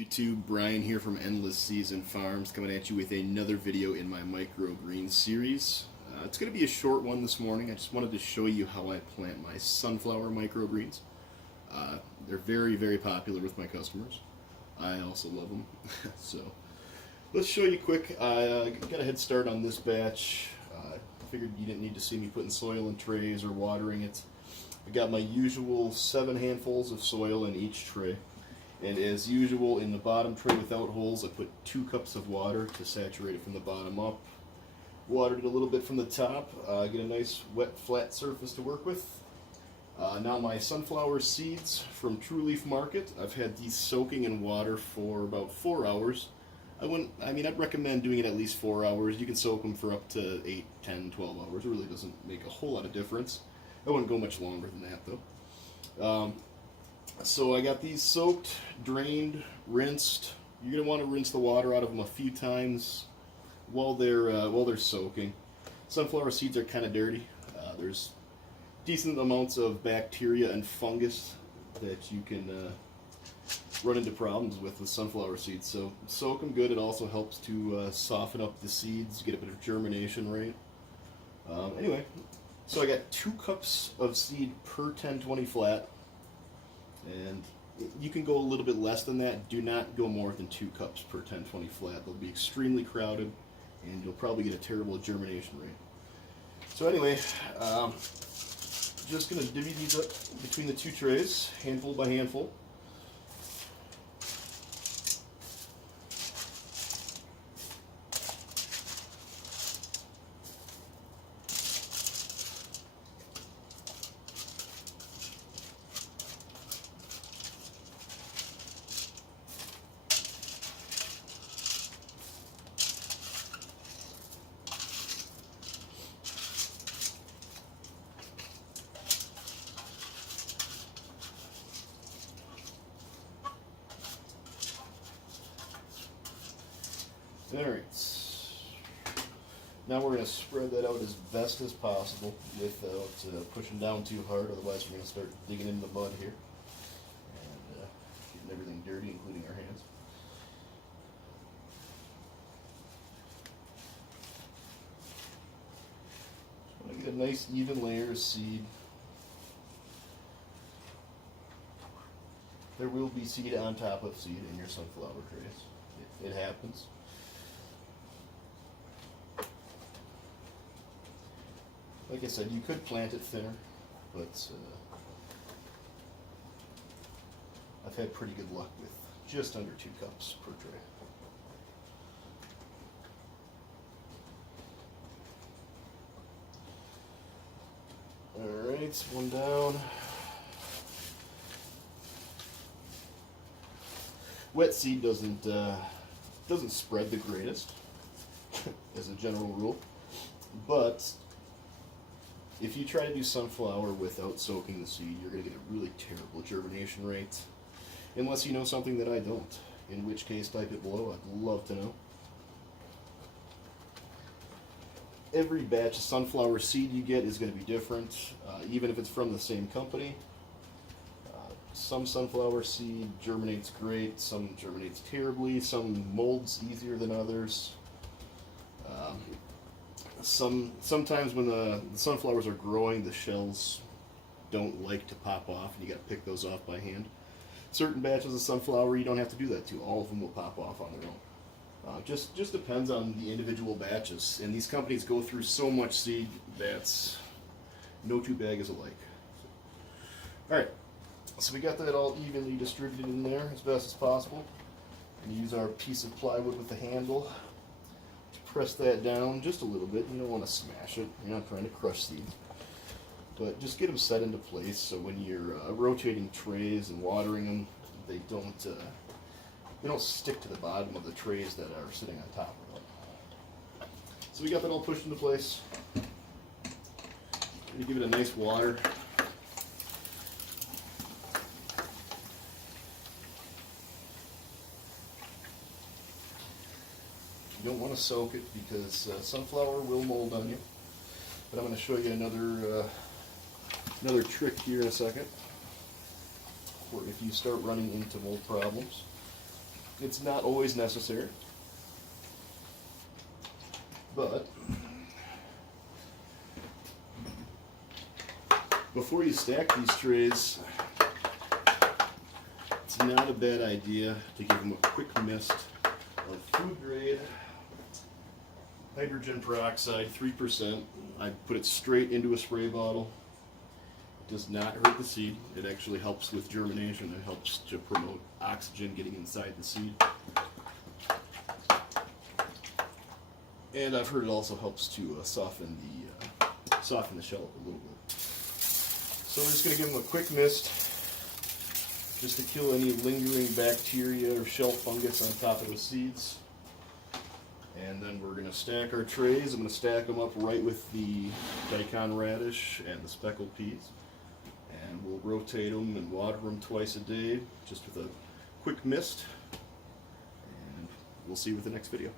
YouTube, Brian here from Endless Season Farms, coming at you with another video in my microgreen series. It's going to be a short one this morning. I just wanted to show you how I plant my sunflower microgreens. They're very, very popular with my customers. I also love them. So let's show you quick. I got a head start on this batch. Figured you didn't need to see me putting soil in trays or watering it. I got my usual 7 handfuls of soil in each tray. And as usual, in the bottom tray without holes, I put 2 cups of water to saturate it from the bottom up. Watered it a little bit from the top, get a nice wet flat surface to work with. Now my sunflower seeds from True Leaf Market, I've had these soaking in water for about 4 hours. I'd recommend doing it at least 4 hours. You can soak them for up to 8, 10, 12 hours. It really doesn't make a whole lot of difference. I wouldn't go much longer than that though. So I got these soaked, drained, rinsed. You're going to want to rinse the water out of them a few times while they're soaking. Sunflower seeds are kind of dirty. There's decent amounts of bacteria and fungus that you can run into problems with sunflower seeds. So soak them good. It also helps to soften up the seeds, get a bit of germination rate. Anyway, so I got 2 cups of seed per 10-20 flat. And you can go a little bit less than that. Do not go more than 2 cups per 10-20 flat. They'll be extremely crowded and you'll probably get a terrible germination rate. So anyway, just going to divvy these up between the 2 trays, handful by handful. Alright, now we're going to spread that out as best as possible without pushing down too hard, otherwise we're going to start digging into the mud here and getting everything dirty, including our hands. Just want to get a nice even layer of seed. There will be seed on top of seed in your sunflower trays. It happens. Like I said, you could plant it thinner, but I've had pretty good luck with just under 2 cups per tray. Alright, one down. Wet seed doesn't spread the greatest, as a general rule, but if you try to do sunflower without soaking the seed, you're going to get a really terrible germination rate, unless you know something that I don't, in which case type it below. I'd love to know. Every batch of sunflower seed you get is going to be different, even if it's from the same company. Some sunflower seed germinates great, some germinates terribly, some molds easier than others. Sometimes when the sunflowers are growing, the shells don't like to pop off, and you got to pick those off by hand. Certain batches of sunflower you don't have to do that to. All of them will pop off on their own. Just depends on the individual batches, and these companies go through so much seed that no 2 bags alike. All right, so we got that all evenly distributed in there as best as possible. And use our piece of plywood with the handle. Press that down just a little bit. You don't want to smash it. You're not trying to crush seeds. But just get them set into place so when you're rotating trays and watering them, they don't stick to the bottom of the trays that are sitting on top of them. So we got that all pushed into place. Going to give it a nice water. You don't want to soak it because sunflower will mold on you. But I'm going to show you another trick here in a second. For if you start running into mold problems. It's not always necessary, but before you stack these trays, it's not a bad idea to give them a quick mist of food grade hydrogen peroxide, 3%. I put it straight into a spray bottle. It does not hurt the seed. It actually helps with germination. It helps to promote oxygen getting inside the seed. And I've heard it also helps to soften the shell up a little bit. So we're just going to give them a quick mist just to kill any lingering bacteria or shell fungus on top of the seeds. And then we're going to stack our trays. I'm going to stack them up right with the daikon radish and the speckled peas. And we'll rotate them and water them twice a day just with a quick mist. And we'll see you with the next video.